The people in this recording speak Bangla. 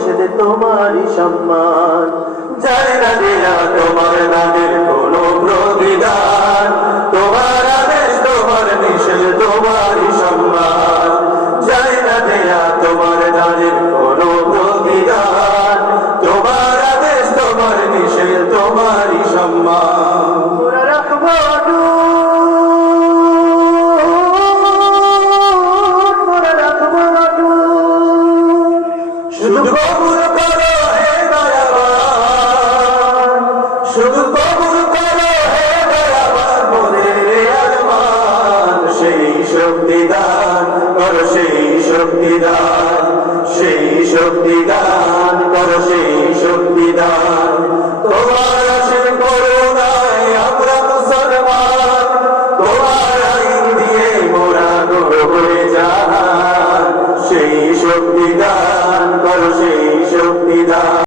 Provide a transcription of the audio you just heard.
নিষেধ তোমারই সম্মান। জানি না দেয়া তোমার নামের কোনো প্রতিদান, তোমার আদেশ তোমার নিষেধ তোমারই সম্মান। জানি না দেয়া তোমার নামের কোনো প্রতিদান, তোমার আদেশ তোমার নিষেধ তোমারই সম্মান। পুরা রাখবো শুধু কবুল করো হে দয়াবান, শুধু কবুল করো হে দয়াবান মোদের আরমান। সেই শক্তি দান করো, সেই শক্তি দান, সেই শক্তি দান করো, সেই শক্তি দান। তোমার অসীম করুণায় আমরা মুসলমান, তোমার আইন দিয়ে মোরা গড় হয়ে জাহান। সেই শক্তি দান করো, সেই শক্তি দান।